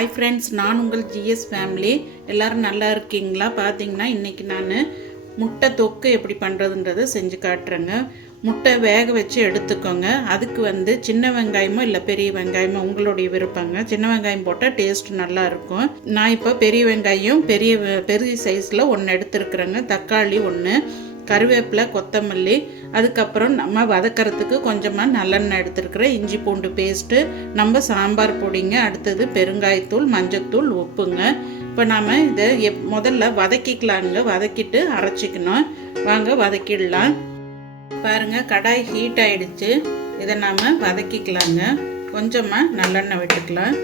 Hi friends நான் உங்கள் GS family எல்லாரும் நல்லா இருக்கீங்களா? பார்த்தீங்கன்னா இன்றைக்கி நான் முட்டை தொக்கு எப்படி பண்ணுறதுன்றதை செஞ்சு காட்டுறேங்க. முட்டை வேக வச்சு எடுத்துக்கோங்க. அதுக்கு வந்து சின்ன வெங்காயமோ இல்லை பெரிய வெங்காயமோ உங்களுடைய விருப்பங்க. சின்ன வெங்காயம் போட்டால் டேஸ்ட் நல்லா இருக்கும். நான் இப்போ பெரிய வெங்காயம் பெரிய பெரிய சைஸில் ஒன்று எடுத்துருக்குறேங்க. தக்காளி ஒன்று கருவேப்பிலை கொத்தமல்லி அதுக்கப்புறம் நம்ம வதக்கறதுக்கு கொஞ்சமாக நல்லெண்ணெய் எடுத்துருக்குறேன் இஞ்சி பூண்டு பேஸ்ட்டு நம்ம சாம்பார் பொடிங்க அடுத்தது பெருங்காயத்தூள் மஞ்சத்தூள் உப்புங்க. இப்போ நாம் இதை எப் முதல்ல வதக்கிக்கலாங்க வதக்கிட்டு அரைச்சிக்கணும். வாங்க வதக்கிடலாம். பாருங்க கடாய் ஹீட் ஆகிடுச்சு இதை நாம் வதக்கிக்கலாங்க. கொஞ்சமாக நல்லெண்ணெய் விட்டுக்கலாம்.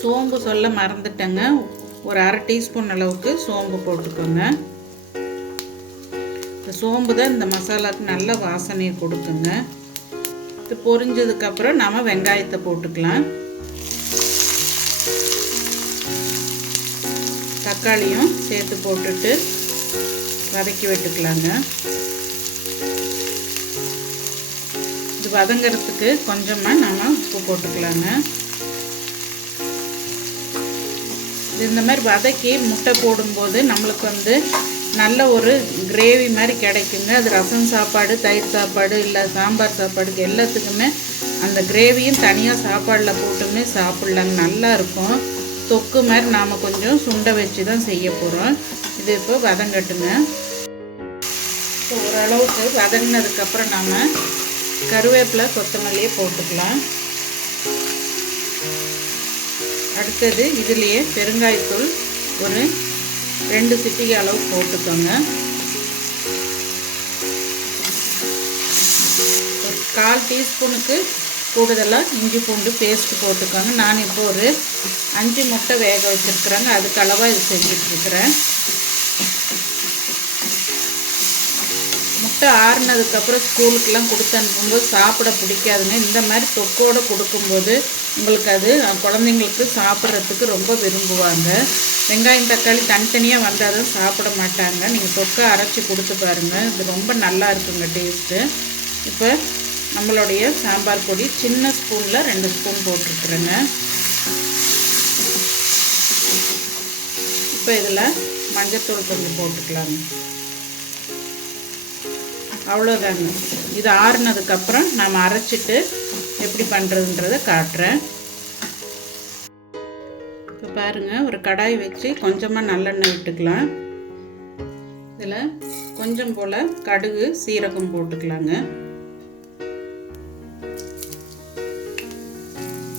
சோம்பு சொல்ல மறந்துட்டேங்க. ஒரு அரை டீஸ்பூன் அளவுக்கு சோம்பு போட்டுக்கோங்க. இந்த சோம்பு தான் இந்த மசாலாவுக்கு நல்ல வாசனையை கொடுக்குங்க. இது பொரிஞ்சதுக்கப்புறம் நாம் வெங்காயத்தை போட்டுக்கலாம். தக்காளியும் சேர்த்து போட்டுட்டு வதக்கி விட்டுக்கலாங்க. இது வதங்கிறதுக்கு கொஞ்சமாக நம்ம உப்பு போட்டுக்கலாங்க. இது இந்த மாதிரி வதக்கி முட்டை போடும்போது நம்மளுக்கு வந்து நல்ல ஒரு கிரேவி மாதிரி கிடைக்குங்க. அது ரசம் சாப்பாடு தயிர் சாப்பாடு இல்லை சாம்பார் சாப்பாடுக்கு எல்லாத்துக்குமே அந்த கிரேவியும் தனியாக சாப்பாடில் போட்டுமே சாப்பிட்லாங்க நல்லா இருக்கும். தொக்கு மாதிரி நாம் கொஞ்சம் சுண்டை வச்சு தான் செய்ய போகிறோம் இது இப்போ வதங்கட்டுங்க இப்போ ஓரளவுக்கு வதங்கினதுக்கப்புறம் நாம் கருவேப்பிலை கொத்தமல்லியை போட்டுக்கலாம். அடுத்தது இதுலேயே பெருங்காயத்தூள் ஒரு ரெண்டு சிட்டிகை அளவு போட்டுக்கோங்க. கால் டீஸ்பூனுக்கு கூடுதலாக இஞ்சி பூண்டு பேஸ்ட் போட்டுக்கோங்க. நான் இப்போ ஒரு அஞ்சு முட்டை வேக வச்சுருக்குறேங்க. அதுக்கு அளவாக இது செஞ்சிட்ருக்கிறேன் முட்டை ஆறுனதுக்கப்புறம் ஸ்கூலுக்கெல்லாம் கொடுத்து அனுப்பும்போது சாப்பிட பிடிக்காதுங்க. இந்த மாதிரி தொக்கோடு கொடுக்கும்போது உங்களுக்கு அது குழந்தைங்களுக்கு சாப்பிட்றதுக்கு ரொம்ப விரும்புவாங்க. வெங்காயம் தக்காளி தனித்தனியாக வந்தால் தான் சாப்பிட மாட்டாங்க. நீங்கள் தொக்கை அரைச்சி கொடுத்து பாருங்கள் இது ரொம்ப நல்லா இருக்குங்க டேஸ்ட்டு. இப்போ நம்மளுடைய சாம்பார் பொடி சின்ன ஸ்பூனில் ரெண்டு ஸ்பூன் போட்டிருக்குறேங்க இப்போ இதில் மஞ்சத்தூள் கொஞ்சம் போட்டுக்கலாங்க. அவ்வளோதாங்க. இது ஆறுனதுக்கப்புறம் நாம் அரைச்சிட்டு எப்படி பண்ணுறதுன்றதை காட்டுறேன். இப்போ பாருங்கள் ஒரு கடாய் வச்சு கொஞ்சமாக நல்லெண்ணெய் விட்டுக்கலாம். இதில் கொஞ்சம் போல் கடுகு சீரகம் போட்டுக்கலாங்க.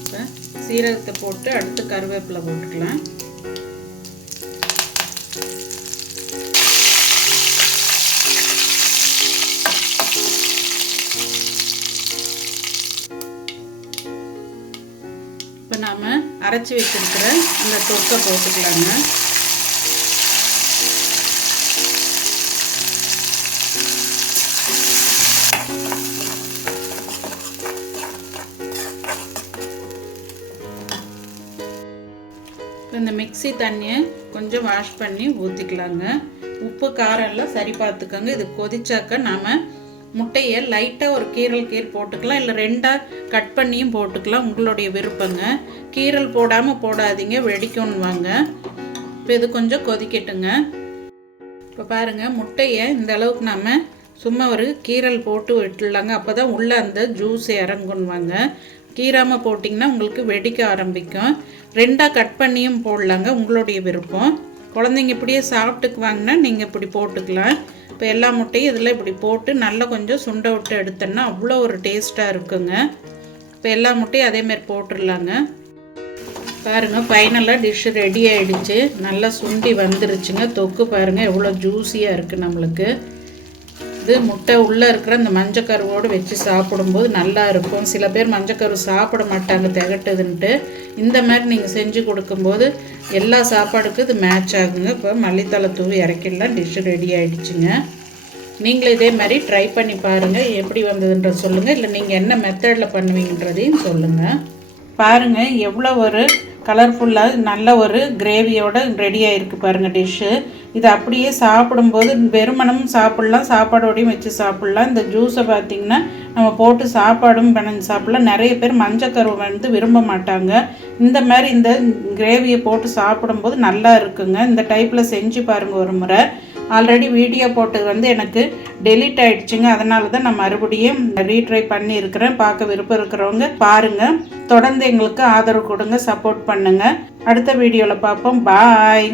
இப்போ சீரகத்தை போட்டு அடுத்து கருவேப்பிலை போட்டுக்கலாம். அரைச்சி வச்சிருக்கிற இந்த தொக்கை போட்டுக்கலாங்க. இந்த மிக்ஸி தண்ணியை கொஞ்சம் வாஷ் பண்ணி ஊற்றிக்கலாங்க உப்பு காரம் எல்லாம் சரி பார்த்துக்கோங்க. இது கொதிச்சாக்க நாம் முட்டையை லைட்டாக ஒரு கீரல் கீர் போட்டுக்கலாம் இல்லை ரெண்டாக கட் பண்ணியும் போட்டுக்கலாம் உங்களுடைய விருப்பங்க. கீரல் போடாமல் போடாதீங்க வெடிக்கும்னுவாங்க இப்போ இது கொஞ்சம் கொதிக்கட்டுங்க. இப்போ பாருங்கள் முட்டையை இந்த அளவுக்கு நம்ம சும்மா ஒரு கீரல் போட்டு விட்டுடலாங்க. அப்போ தான் உள்ளே அந்த ஜூஸ் இறங்குன்னுவாங்க கீராமல் போட்டிங்கன்னா உங்களுக்கு வெடிக்க ஆரம்பிக்கும். ரெண்டாக கட் பண்ணியும் போடலாங்க உங்களுடைய விருப்பம். குழந்தைங்க இப்படியே சாப்பிட்டுக்குவாங்கன்னா நீங்கள் இப்படி போட்டுக்கலாம். இப்போ எல்லா முட்டையும் இதில் இப்படி போட்டு நல்லா கொஞ்சம் சுண்டை விட்டு எடுத்தோன்னா அவ்வளோ ஒரு டேஸ்ட்டாக இருக்குங்க. இப்போ எல்லா முட்டையும் அதேமாரி போட்டுடலாங்க. பாருங்கள் ஃபைனலாக டிஷ்ஷு ரெடி ஆகிடுச்சு நல்லா சுண்டி வந்துருச்சுங்க. தொக்கு பாருங்கள் எவ்வளோ ஜூஸியாக இருக்குது நம்மளுக்கு. இது முட்டை உள்ளே இருக்கிற அந்த மஞ்சக்கருவோடு வச்சு சாப்பிடும்போது நல்லா இருக்கும். சில பேர் மஞ்சக்கரு சாப்பிட மாட்டாங்க திகட்டுதுன்ட்டு. இந்த மாதிரி நீங்கள் செஞ்சு கொடுக்கும்போது எல்லா சாப்பாடுக்கும் இது மேட்ச் ஆகுங்க. இப்போ மல்லித்தலை தூவி இறக்கிடலாம். டிஷ்ஷு ரெடி ஆகிடுச்சுங்க நீங்களும் இதே மாதிரி ட்ரை பண்ணி பாருங்கள் எப்படி வந்ததுன்றது சொல்லுங்கள் இல்லை நீங்கள் என்ன மெத்தடில் பண்ணுவீங்கன்றதையும் சொல்லுங்கள் பாருங்கள் எவ்வளோ ஒரு கலர்ஃபுல்லாக நல்ல ஒரு கிரேவியோட ரெடி ஆயிருக்கு பாருங்கள் டிஷ்ஷு இது அப்படியே சாப்பிடும்போது வெறுமனம் சாப்பிட்லாம் சாப்பாடோடையும் வச்சு சாப்பிட்லாம். இந்த ஜூஸை பார்த்திங்கன்னா நம்ம போட்டு சாப்பாடும் பிணைஞ்சு சாப்பிட்லாம். நிறைய பேர் மஞ்சக்கருவை வந்து விரும்ப மாட்டாங்க. இந்த மாதிரி இந்த கிரேவியை போட்டு சாப்பிடும்போது நல்லா இருக்குங்க. இந்த டைப்பில் செஞ்சு பாருங்கள் ஒரு முறை. ஆல்ரெடி வீடியோ போட்டது வந்து எனக்கு டெலீட் ஆயிடுச்சுங்க. அதனால தான் நான் மறுபடியும் ரீட்ரை பண்ணி இருக்கிறேன் பார்க்க விருப்பம் இருக்கிறவங்க பாருங்கள் தொடர்ந்து எங்களுக்கு ஆதரவு கொடுங்க சப்போர்ட் பண்ணுங்கள் அடுத்த வீடியோவில் பார்ப்போம். பாய்